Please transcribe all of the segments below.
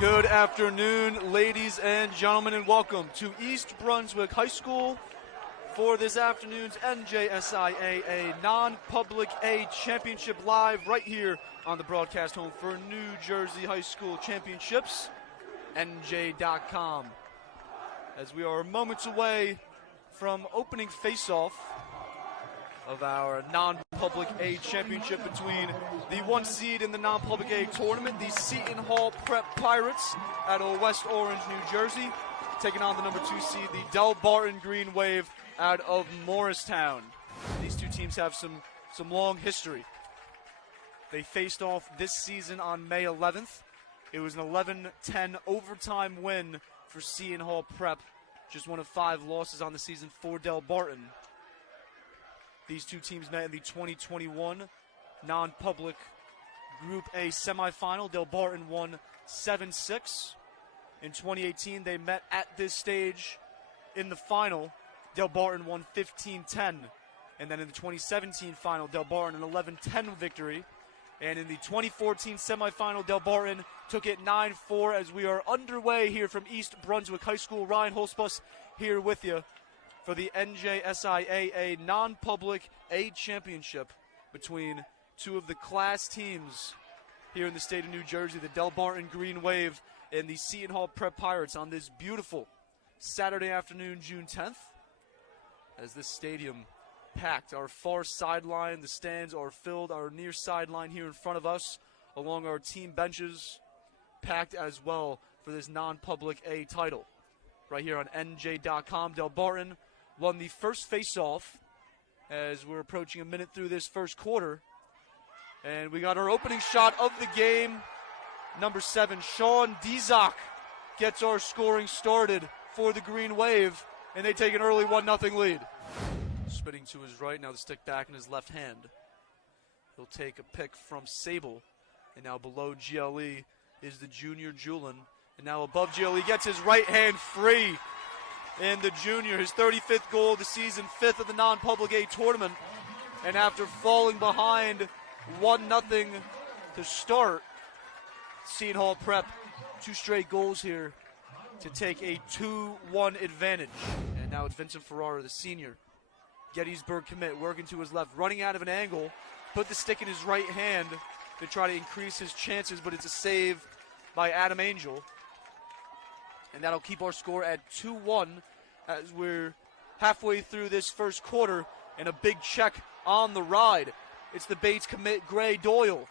Good afternoon, ladies and gentlemen, and welcome to East Brunswick High School for this afternoon's NJSIAA Non-Public A Championship live right here on the broadcast home for New Jersey High School Championships, NJ.com. As we are moments away from opening face-off of our non-public A championship between the 1 seed in the non-public A tournament, the Seton Hall Prep Pirates out of West Orange, New Jersey, taking on the number 2 seed, the Delbarton Green Wave out of Morristown. These two teams have some long history. They faced off this season on May 11th. It was an 11-10 overtime win for Seton Hall Prep, just one of 5 losses on the season for Delbarton. These two teams met in the 2021 non-public Group A semifinal. Delbarton won 7-6. In 2018, they met at this stage in the final. Delbarton won 15-10. And then in the 2017 final, Delbarton an 11-10 victory. And in the 2014 semifinal, Delbarton took it 9-4 as we are underway here from East Brunswick High School. Ryan Hulsebos here with you for the NJSIAA non-public A championship between two of the class teams here in the state of New Jersey, the Delbarton Green Wave and the Seton Hall Prep Pirates, on this beautiful Saturday afternoon, June 10th, as this stadium packed. Our far sideline, the stands are filled. Our near sideline here in front of us, along our team benches, packed as well for this non-public A title. Right here on NJ.com, Delbarton won the first face-off as we're approaching a minute through this first quarter. And we got our opening shot of the game. Number 7, Sean Dizak, gets our scoring started for the Green Wave, and they take an early 1-0 lead. Spinning to his right, now the stick back in his left hand. He'll take a pick from Sable, and now below GLE is the junior Julin. And now above GLE, gets his right hand free. And the junior, his 35th goal of the season, 5th of the non-public A tournament. And after falling behind 1-0 to start, Seton Hall Prep, 2 straight goals here to take a 2-1 advantage. And now it's Vincent Ferrara, the senior, Gettysburg commit, working to his left, running out of an angle, put the stick in his right hand to try to increase his chances, but it's a save by Adam Angel. And that'll keep our score at 2-1 as we're halfway through this first quarter, and a big check on the ride. It's the Bates commit, Gray Doyle.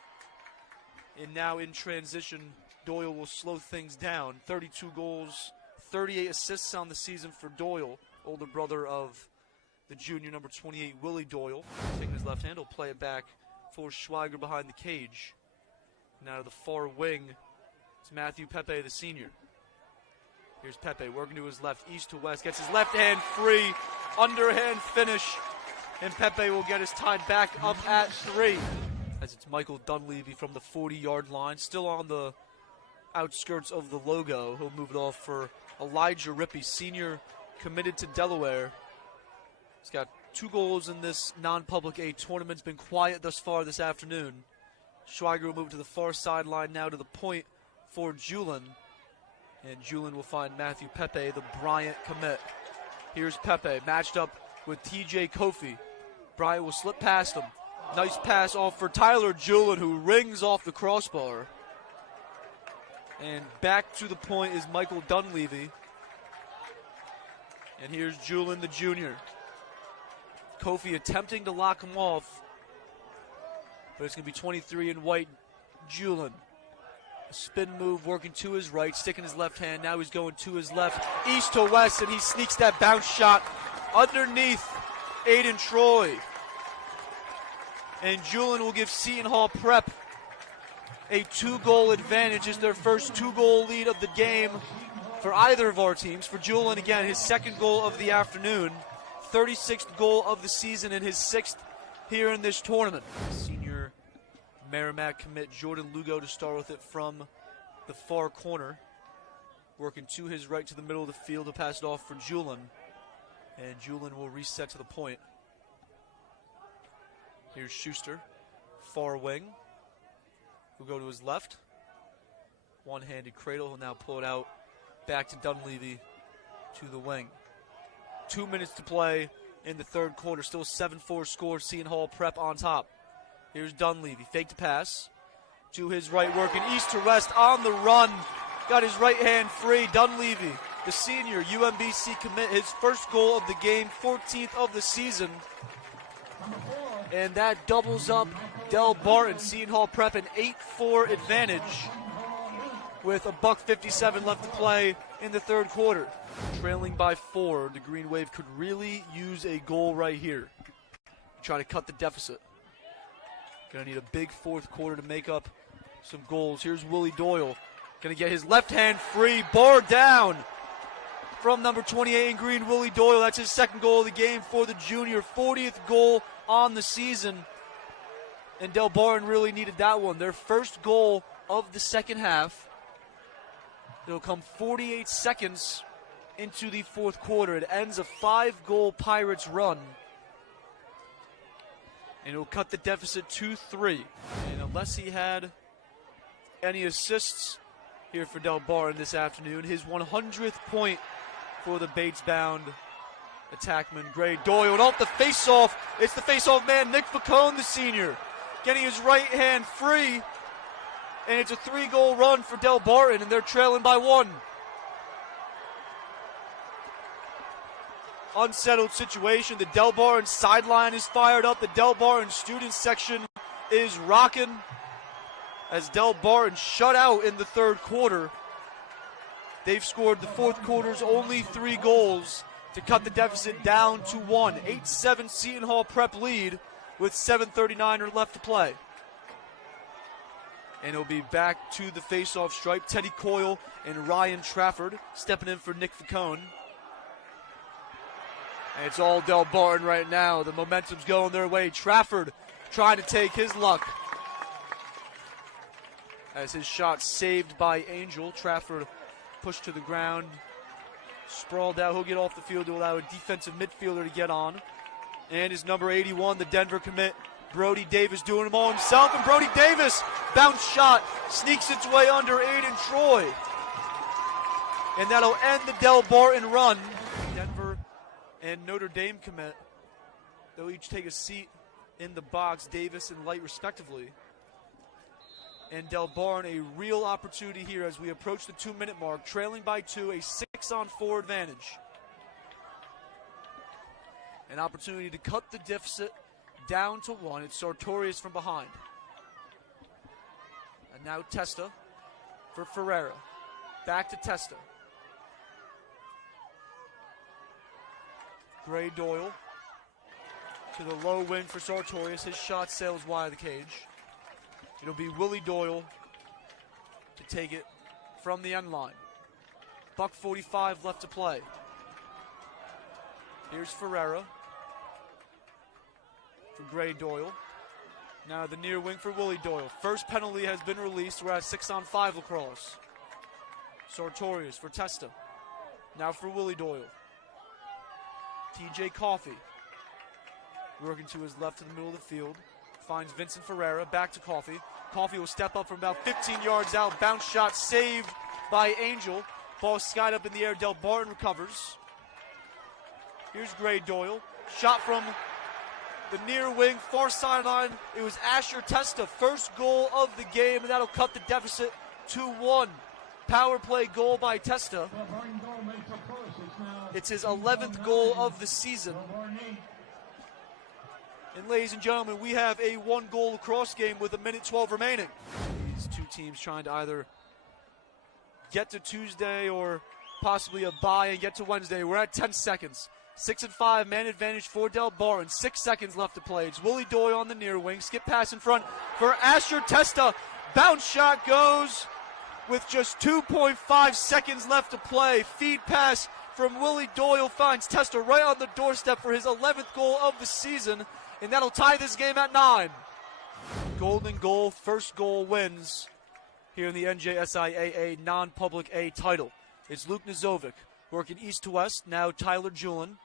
And now in transition, Doyle will slow things down. 32 goals, 38 assists on the season for Doyle, older brother of the junior number 28, Willie Doyle. Taking his left hand, he'll play it back for Schweiger behind the cage. Now to the far wing, it's Matthew Pepe, the senior. Here's Pepe working to his left, east to west, gets his left hand free, underhand finish, and Pepe will get us tied back up at 3. As it's Michael Dunleavy from the 40-yard line, still on the outskirts of the logo. He'll move it off for Elijah Rippey, senior, committed to Delaware. He's got 2 goals in this non-public A tournament. It's been quiet thus far this afternoon. Schweiger will move to the far sideline now to the point for Julin. And Julin will find Matthew Pepe, the Bryant commit. Here's Pepe, matched up with TJ Kofi. Bryant will slip past him. Nice pass off for Tyler Julin, who rings off the crossbar. And back to the point is Michael Dunleavy. And here's Julin, the junior. Kofi attempting to lock him off, but it's going to be 23 in white, Julin. A spin move working to his right, sticking his left hand. Now he's going to his left, east to west, and he sneaks that bounce shot underneath Aiden Troy. And Julin will give Seton Hall Prep a 2-goal advantage. It's their first 2-goal lead of the game for either of our teams. For Julin, again, his 2nd goal of the afternoon, 36th goal of the season, and his 6th here in this tournament. Senior Merrimack commit Jordan Lugo to start with it from the far corner. Working to his right to the middle of the field to pass it off for Julin. And Julin will reset to the point. Here's Schuster, far wing. Will go to his left. One-handed cradle. He'll now pull it out back to Dunleavy to the wing. 2 minutes to play in the third quarter. Still 7-4 score. Seton Hall Prep on top. Here's Dunleavy. Fake to pass to his right, working east to west on the run. Got his right hand free. Dunleavy, the senior UMBC commit, his first goal of the game, 14th of the season. And that doubles up Delbarton. Seton Hall Prep an 8-4 advantage with $1:57 left to play in the third quarter. Trailing by 4, the Green Wave could really use a goal right here. Try to cut the deficit. Gonna need a big fourth quarter to make up some goals. Here's Willie Doyle. Gonna get his left hand free. Bar down from number 28 in green, Willie Doyle. That's his second goal of the game for the junior. 40th goal on the season. And Delbarton really needed that one. Their first goal of the second half. It'll come 48 seconds into the fourth quarter. It ends a 5-goal Pirates run. And it'll cut the deficit to 3. And unless he had any assists here for Delbarton this afternoon, his 100th point for the Bates-bound attackman, Gray Doyle. And off the face-off, it's the face-off man, Nick Facone, the senior, getting his right hand free. And it's a 3-goal run for Delbarton, and they're trailing by 1. Unsettled situation. The Delbarton sideline is fired up. The Delbarton student section is rocking as Delbarton shut out in the third quarter. They've scored the fourth quarter's only 3 goals to cut the deficit down to 1. 8-7 Seton Hall Prep lead with 7:39 left to play. And it'll be back to the face-off stripe. Teddy Coyle and Ryan Trafford stepping in for Nick Facone. And it's all Delbarton right now. The momentum's going their way. Trafford trying to take his luck as his shot saved by Angel. Trafford pushed to the ground, sprawled out. He'll get off the field to allow a defensive midfielder to get on. And his number 81, the Denver commit, Brody Davis, doing them all himself. And Brody Davis, bounce shot, sneaks its way under Aiden Troy. And that'll end the Delbarton run. Denver and Notre Dame commit, they'll each take a seat in the box, Davis and Light respectively. And Delbarton, a real opportunity here as we approach the 2-minute mark, trailing by 2, a 6-on-4 advantage. An opportunity to cut the deficit down to 1. It's Sartorius from behind. And now Testa for Ferreira. Back to Testa. Gray Doyle to the low wing for Sartorius. His shot sails wide of the cage. It'll be Willie Doyle to take it from the end line. $1:45 left to play. Here's Ferreira for Gray Doyle. Now the near wing for Willie Doyle. First penalty has been released. We're at 6-on-5 lacrosse. Sartorius for Testa. Now for Willie Doyle. TJ Coffey working to his left to the middle of the field. Finds Vincent Ferreira, back to Coffey. Coffey will step up from about 15 yards out. Bounce shot saved by Angel. Ball skied up in the air. Delbarton recovers. Here's Gray Doyle. Shot from the near wing, far sideline. It was Asher Testa, first goal of the game, and that'll cut the deficit to 1. Power play goal by Testa. It's his 11th goal of the season. And ladies and gentlemen, we have a 1-goal lacrosse game with 1:12 remaining. These two teams trying to either get to Tuesday or possibly a bye and get to Wednesday. We're at 10 seconds. 6-5, man advantage for Delbarton. 6 seconds left to play. It's Willie Doyle on the near wing. Skip pass in front for Asher Testa. Bounce shot goes with just 2.5 seconds left to play. Feed pass from Willie Doyle finds Testa right on the doorstep for his 11th goal of the season. And that'll tie this game at 9. Golden goal, first goal wins here in the NJSIAA non-public A title. It's Luke Nizovic working east to west. Now Tyler Julin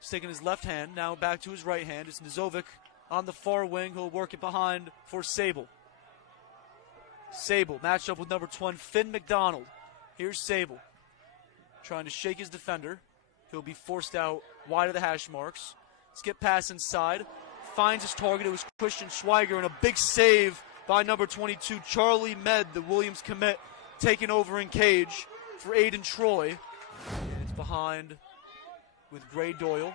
sticking his left hand. Now back to his right hand. It's Nizovic on the far wing. He'll work it behind for Sable. Sable matched up with number 20, Finn McDonald. Here's Sable trying to shake his defender. He'll be forced out wide of the hash marks. Skip pass inside. Finds his target. It was Christian Schweiger, and a big save by number 22, Charlie Med, the Williams commit, taken over in cage for Aiden Troy. And it's behind with Gray Doyle.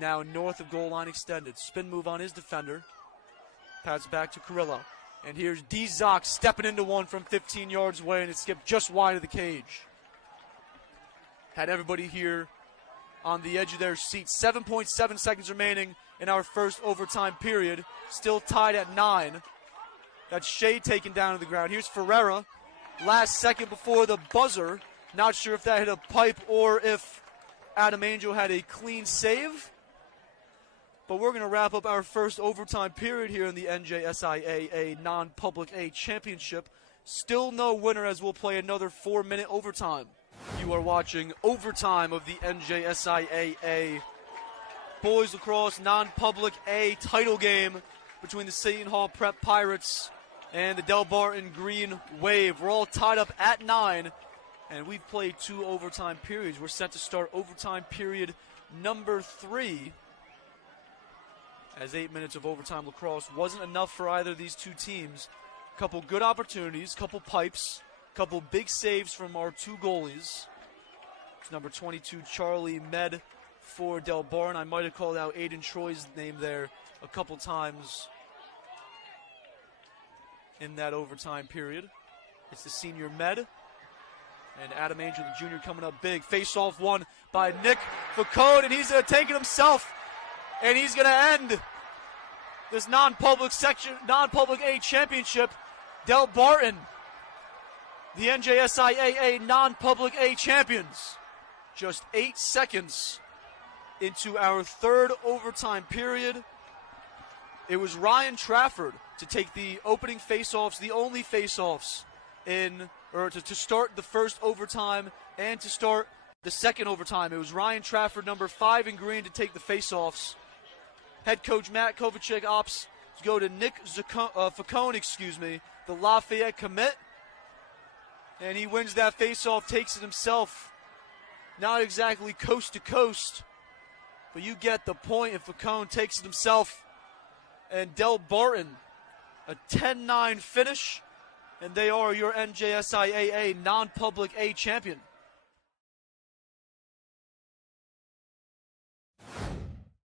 Now north of goal line extended. Spin move on his defender. Pass back to Carrillo. And here's D. Zock stepping into one from 15 yards away, and it skipped just wide of the cage. Had everybody here on the edge of their seats. 7.7 seconds remaining in our first overtime period. Still tied at 9. That's Shea taken down to the ground. Here's Ferreira. Last second before the buzzer. Not sure if that hit a pipe or if Adam Angel had a clean save. But we're going to wrap up our first overtime period here in the NJSIAA Non-Public A Championship. Still no winner, as we'll play another 4-minute overtime. You are watching overtime of the NJSIAA Boys Lacrosse Non-Public A title game between the Seton Hall Prep Pirates and the Delbarton Green Wave. We're all tied up at 9, and we've played 2 overtime periods. We're set to start overtime period number 3, as 8 minutes of overtime lacrosse wasn't enough for either of these two teams. Couple good opportunities, couple pipes, couple big saves from our 2 goalies. It's number 22, Charlie Med for Delbarton. I might have called out Aiden Troy's name there a couple times in that overtime period. It's the senior Med. And Adam Angel, the junior, coming up big. Face-off won by Nick Facone, and he's going to take it himself. And he's going to end this non-public A championship. Delbarton, the NJSIAA non-public A champions. Just 8 seconds into our third overtime period. It was Ryan Trafford to take the opening face-offs, the only face-offs to start the first overtime and to start the second overtime. It was Ryan Trafford, number 5 in green, to take the face-offs. Head coach Matt Kovacic opts to go to Nick Facone, the Lafayette commit. And he wins that face-off, takes it himself. Not exactly coast to coast, but you get the point, and Facone takes it himself. And Delbarton, a 10-9 finish, and they are your NJSIAA non-public A champion.